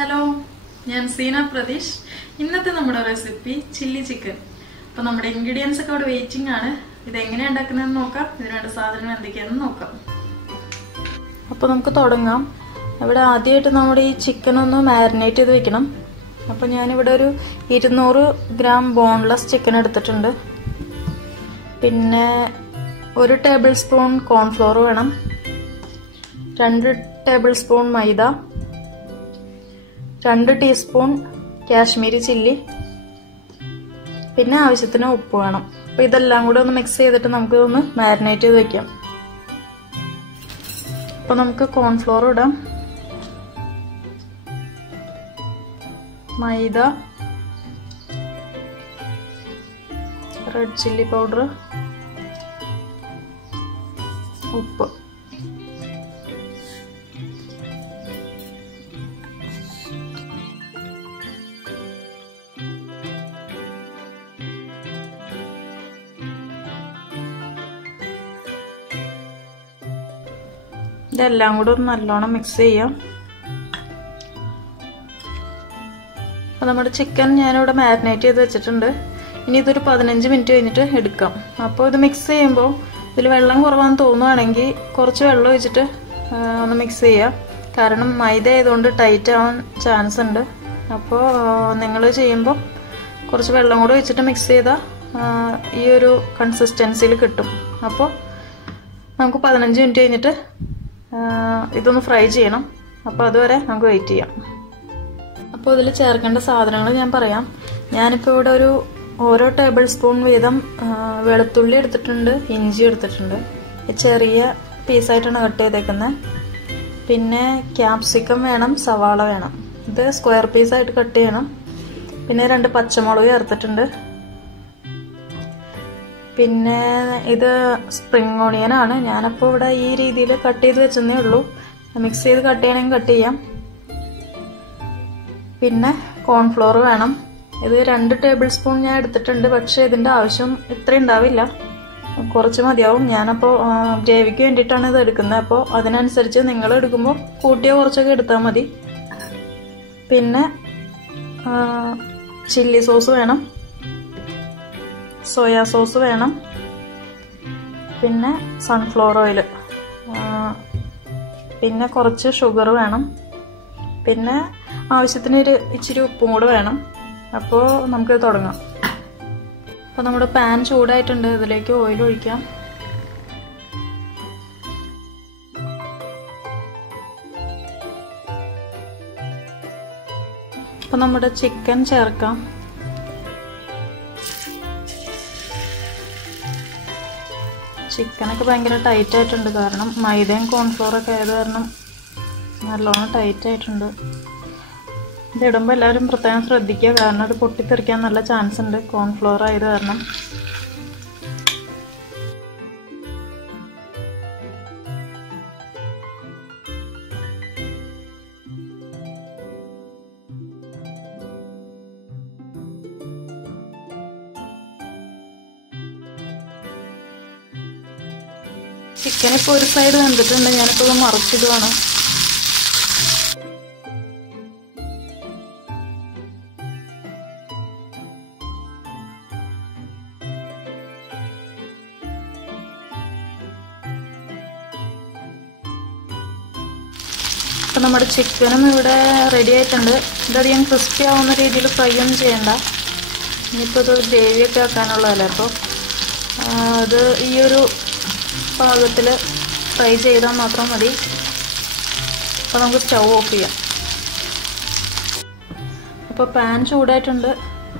Hello ഞാൻ സീന പ്രതീഷ്. ഇന്നത്തെ നമ്മുടെ റെസിപ്പി ചില്ലി ചിക്കൻ അപ്പോൾ നമ്മുടെ ഇൻഗ്രീഡിയൻസ് ഒക്കെ അവിടെ വെയിറ്റിംഗ് ആണ്. ഇത് എങ്ങനെയാണ് ഉണ്ടാക്കുന്നതെന്ന് നോക്കാം. ഇതിനുവേണ്ട സാധനങ്ങൾ എന്തൊക്കെയാണെന്ന് നോക്കാം. അപ്പോൾ നമുക്ക് തുടങ്ങാം. ഇവിടെ ആദ്യമായിട്ട് നമ്മുടെ ഈ ചിക്കൻ ഒന്ന് മാരിനേറ്റ് ചെയ്ത് വെക്കണം. അപ്പോൾ ഞാനിവിടെ ഒരു ഇരുന്നൂറ് ഗ്രാം ബോൺലെസ് ചിക്കൻ എടുത്തിട്ടുണ്ട്. പിന്നെ ഒരു ടേബിൾ സ്പൂൺ കോൺഫ്ലോർ വേണം. രണ്ട് ടേബിൾ സ്പൂൺ മൈദ. രണ്ട് ടീസ്പൂൺ കാശ്മീരി ചില്ലി. പിന്നെ ആവശ്യത്തിന് ഉപ്പ് വേണം. അപ്പോൾ ഇതെല്ലാം കൂടെ ഒന്ന് മിക്സ് ചെയ്തിട്ട് നമുക്ക് ഒന്ന് മാരിനേറ്റ് ചെയ്ത് വെക്കാം. അപ്പോൾ നമുക്ക് കോൺഫ്ലോർ ഇടാം. മൈദ. റെഡ് ചില്ലി പൗഡർ ഉപ്പ്. ഇതെല്ലാം കൂടെ ഒന്ന് നല്ലോണം മിക്സ് ചെയ്യാം. അപ്പോൾ നമ്മുടെ ചിക്കൻ ഞാനിവിടെ മാരിനേറ്റ് ചെയ്ത് വെച്ചിട്ടുണ്ട്. ഇനി ഇതൊരു പതിനഞ്ച് മിനിറ്റ് കഴിഞ്ഞിട്ട് എടുക്കാം. അപ്പോൾ ഇത് മിക്സ് ചെയ്യുമ്പോൾ ഇതിൽ വെള്ളം കുറവാന്ന് തോന്നുവാണെങ്കിൽ കുറച്ച് വെള്ളം ഒഴിച്ചിട്ട് ഒന്ന് മിക്സ് ചെയ്യാം. കാരണം മൈദ ആയതുകൊണ്ട് ടൈറ്റ് ആവാൻ ചാൻസ് ഉണ്ട്. അപ്പോൾ നിങ്ങൾ ചെയ്യുമ്പോൾ കുറച്ച് വെള്ളം കൂടെ ഒഴിച്ചിട്ട് മിക്സ് ചെയ്താൽ ഈ ഒരു കൺസിസ്റ്റൻസിയിൽ കിട്ടും. അപ്പോൾ നമുക്ക് പതിനഞ്ച് മിനിറ്റ് കഴിഞ്ഞിട്ട് ഇതൊന്ന് ഫ്രൈ ചെയ്യണം. അപ്പോൾ അതുവരെ നമുക്ക് വെയിറ്റ് ചെയ്യാം. അപ്പോൾ ഇതിൽ ചേർക്കേണ്ട സാധനങ്ങൾ ഞാൻ പറയാം. ഞാനിപ്പോൾ ഇവിടെ ഒരു ഓരോ ടേബിൾ സ്പൂൺ വീതം വെളുത്തുള്ളി എടുത്തിട്ടുണ്ട് ഇഞ്ചി എടുത്തിട്ടുണ്ട്. ചെറിയ പീസായിട്ടാണ് കട്ട് ചെയ്തേക്കുന്നത് പിന്നെ ക്യാപ്സിക്കം വേണം സവാള വേണം. ഇത് സ്ക്വയർ പീസായിട്ട് കട്ട് ചെയ്യണം. പിന്നെ രണ്ട് പച്ചമുളക് ചേർത്തിട്ടുണ്ട്. പിന്നെ ഇത് സ്പ്രിങ് ഓണിയനാണ് ഞാനപ്പോൾ ഇവിടെ ഈ രീതിയിൽ കട്ട് ചെയ്ത് വെച്ചെന്നേ ഉള്ളൂ. മിക്സ് ചെയ്ത് കട്ട് ചെയ്യണമെങ്കിൽ കട്ട് ചെയ്യാം. പിന്നെ കോൺഫ്ലോർ വേണം. ഇത് രണ്ട് ടേബിൾ സ്പൂൺ ഞാൻ എടുത്തിട്ടുണ്ട്. പക്ഷേ ഇതിന്റെ ആവശ്യം ഇത്ര ഉണ്ടാവില്ല. കുറച്ച് മതിയാവും. ഞാനപ്പോൾ ഗ്രേവിക്ക് വേണ്ടിയിട്ടാണ് ഇത് എടുക്കുന്നത്. അപ്പോൾ അതിനനുസരിച്ച് നിങ്ങൾ എടുക്കുമ്പോൾ കൂട്ടിയോ കുറച്ചൊക്കെ എടുത്താൽ മതി. പിന്നെ ചില്ലി സോസ് വേണം. സോയാ സോസ് വേണം. പിന്നെ സൺഫ്ലവർ ഓയിൽ പിന്നെ കുറച്ച് ഷുഗർ വേണം. പിന്നെ ആവശ്യത്തിന് ഒരു ഇച്ചിരി ഉപ്പും കൂടെ വേണം. അപ്പോൾ നമുക്ക് തുടങ്ങാം. അപ്പോൾ നമ്മുടെ പാൻ ചൂടായിട്ടുണ്ട്. ഇതിലേക്ക് ഓയിൽ ഒഴിക്കാം. അപ്പോൾ നമ്മുടെ ചിക്കൻ ചേർക്കാം. ചിക്കനൊക്കെ ഭയങ്കര ടൈറ്റ് ആയിട്ടുണ്ട്. കാരണം മൈദയും കോൺഫ്ലോറൊക്കെ ആയത് കാരണം നല്ലോണം ടൈറ്റ് ആയിട്ടുണ്ട്. ഇതിടുമ്പോൾ എല്ലാവരും പ്രത്യേകം ശ്രദ്ധിക്കുക. കാരണം അത് പൊട്ടിത്തെറിക്കാൻ നല്ല ചാൻസ് ഉണ്ട്. കോൺഫ്ലോർ ആയത് കാരണം. ചിക്കൻ ഇപ്പോൾ ഒരു സൈഡ് വെന്തിട്ടുണ്ട് ഞാനിപ്പോൾ ഇത് മറിച്ചിടുവാണ്. അപ്പം നമ്മുടെ ചിക്കനും ഇവിടെ റെഡി ആയിട്ടുണ്ട്. ഇതധികം ക്രിസ്പി ആവുന്ന രീതിയിൽ ഫ്രൈ ഒന്നും ചെയ്യണ്ട. ഇനിയിപ്പോൾ ഇത് ഗ്രേവിയൊക്കെ ആക്കാനുള്ളതല്ലേ അപ്പോൾ അത് ഈ ഒരു പാകത്തിൽ ഫ്രൈ ചെയ്താൽ മാത്രം മതി. അപ്പോൾ നമുക്ക് സ്റ്റൗ ഓഫ് ചെയ്യാം. അപ്പോൾ പാൻ ചൂടായിട്ടുണ്ട്.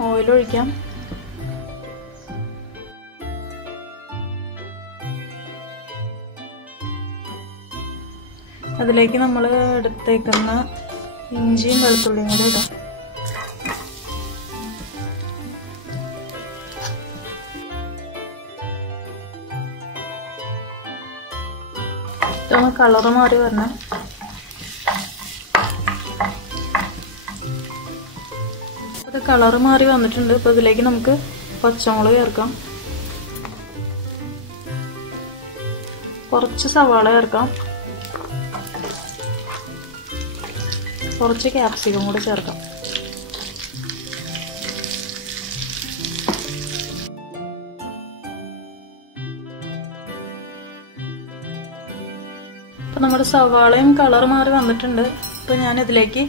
ഓയിൽ ഒഴിക്കാം. അതിലേക്ക് നമ്മൾ എടുത്തേക്കുന്ന ഇഞ്ചിയും വെളുത്തുള്ളിയും കൂടെ ഇടാം. ഇതൊന്ന് കളറ് മാറി വരണം. അത് കളറ് മാറി വന്നിട്ടുണ്ട്. അപ്പോൾ ഇതിലേക്ക് നമുക്ക് പച്ചമുളക് ചേർക്കാം. കുറച്ച് സവാള ചേർക്കാം. കുറച്ച് ക്യാപ്സിക്കം കൂടെ ചേർക്കാം. ഇപ്പം നമ്മുടെ സവാളയും കളർ മാറി വന്നിട്ടുണ്ട്. ഇപ്പം ഞാൻ ഇതിലേക്ക്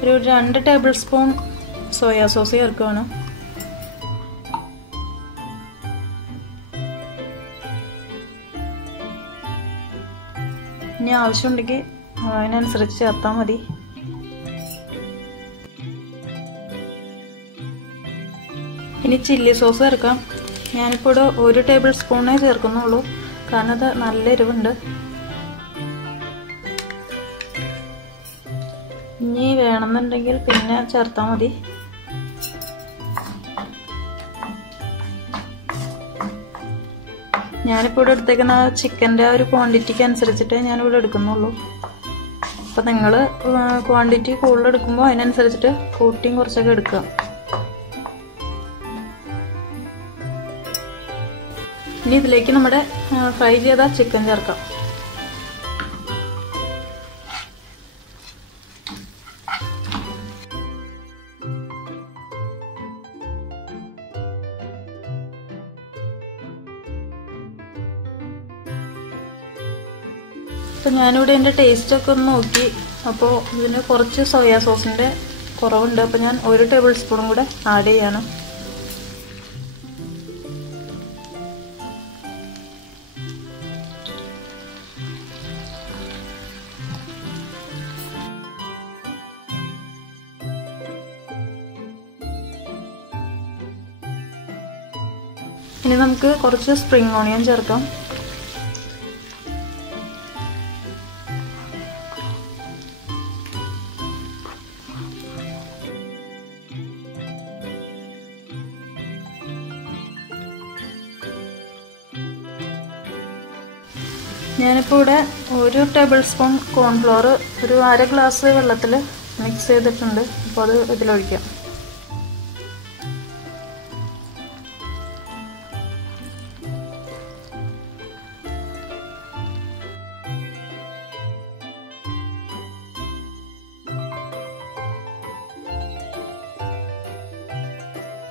ഒരു രണ്ട് ടേബിൾ സ്പൂൺ സോയാ സോസ് ചേർക്കുകയാണ് ഇനി ആവശ്യമുണ്ടെങ്കിൽ അതിനനുസരിച്ച് ചേർത്താൽ മതി. ഇനി ചില്ലി സോസ് ചേർക്കാം. ഞാനിപ്പോൾ ഒരു ടേബിൾ സ്പൂണേ ചേർക്കുന്നുള്ളൂ. കാരണം അത് നല്ല എരിവുണ്ട്. ഇനി വേണമെന്നുണ്ടെങ്കിൽ പിന്നെ ചേർത്താൽ മതി. ഞാനിപ്പോൾ ഇവിടെ എടുത്തേക്കുന്ന ചിക്കന്റെ ആ ഒരു ക്വാണ്ടിറ്റിക്ക് അനുസരിച്ചിട്ട് ഞാനിവിടെ എടുക്കുന്നുള്ളൂ. അപ്പോൾ നിങ്ങൾ ക്വാണ്ടിറ്റി കൂടുതൽ എടുക്കുമ്പോൾ അതിനനുസരിച്ചിട്ട് കൂട്ടിയും കുറച്ചൊക്കെ എടുക്കുക. ഇനി ഇതിലേക്ക് നമ്മുടെ ഫ്രൈ ചെയ്ത ചിക്കൻ ചേർക്കാം. അപ്പം ഞാനിവിടെ എന്റെ ടേസ്റ്റൊക്കെ ഒന്ന് നോക്കി. അപ്പോൾ ഇതിന് കുറച്ച് സോയാ സോസിന്റെ കുറവുണ്ട്. അപ്പോൾ ഞാൻ ഒരു ടേബിൾ സ്പൂണും കൂടെ ആഡ് ചെയ്യാണ്. ഇനി നമുക്ക് കുറച്ച് സ്പ്രിംഗ് ഓണിയൻ ചേർക്കാം. ഇവിടെ ഒരു ടേബിൾ സ്പൂൺ കോൺഫ്ലോർ ഒരു അര ഗ്ലാസ് വെള്ളത്തിൽ മിക്സ് ചെയ്തിട്ടുണ്ട്. അപ്പോൾ അത് ഇതിലൊഴിക്കാം.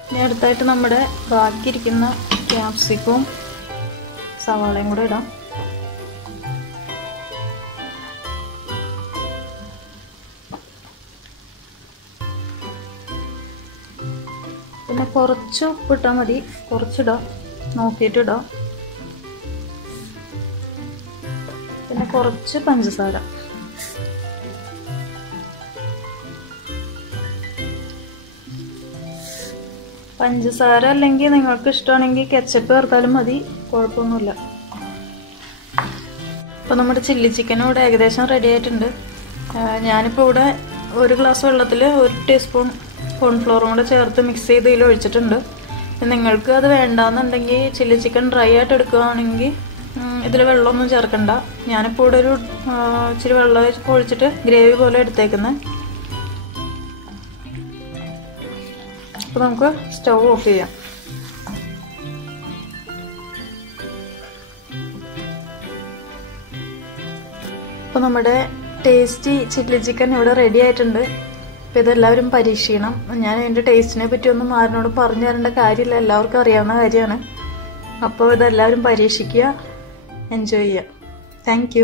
ഇനി അടുത്തായിട്ട് നമ്മുടെ ബാക്കിയിരിക്കുന്ന ക്യാപ്സിക്കവും സവാളയും കൂടെ ഇടാം. പിന്നെ കുറച്ച് ഉപ്പിട്ടാൽ മതി. കുറച്ചിടോ. നോക്കിയിട്ടിടോ. പിന്നെ കുറച്ച് പഞ്ചസാര. പഞ്ചസാര അല്ലെങ്കിൽ നിങ്ങൾക്ക് ഇഷ്ടമാണെങ്കിൽ കെച്ചപ്പ് ചേർത്താലും മതി. കുഴപ്പമൊന്നുമില്ല. അപ്പോൾ നമ്മുടെ ചില്ലി ചിക്കൻ ഇവിടെ ഏകദേശം റെഡി ആയിട്ടുണ്ട്. ഞാനിപ്പോൾ ഇവിടെ ഒരു ഗ്ലാസ് വെള്ളത്തിൽ ഒരു ടീസ്പൂൺ കോൺഫ്ലോറും കൂടെ ചേർത്ത് മിക്സ് ചെയ്ത് ഇതിൽ ഒഴിച്ചിട്ടുണ്ട്. നിങ്ങൾക്ക് അത് വേണ്ടാന്നുണ്ടെങ്കിൽ ചില്ലി ചിക്കൻ ഡ്രൈ ആയിട്ട് എടുക്കുകയാണെങ്കിൽ ഇതിൽ വെള്ളമൊന്നും ചേർക്കണ്ട. ഞാനിപ്പോൾ ഇവിടെ ഒരു ഇച്ചിരി വെള്ളം ഒഴിച്ചിട്ട് ഗ്രേവി പോലെ എടുത്തേക്കുന്നത് അപ്പോൾ നമുക്ക് സ്റ്റൗ ഓഫ് ചെയ്യാം. അപ്പോൾ നമ്മുടെ ടേസ്റ്റി ചില്ലി ചിക്കൻ ഇവിടെ റെഡി ആയിട്ടുണ്ട്. അപ്പോൾ ഇതെല്ലാവരും പരീക്ഷിക്കണം. ഞാൻ അതിന്റെ ടേസ്റ്റിനെ പറ്റി ഒന്നും ആരിനോട് പറഞ്ഞു തരേണ്ട കാര്യമില്ല. എല്ലാവർക്കും അറിയാവുന്ന കാര്യമാണ്. അപ്പോൾ ഇതെല്ലാവരും പരീക്ഷിക്കുക എൻജോയ് ചെയ്യുക. താങ്ക്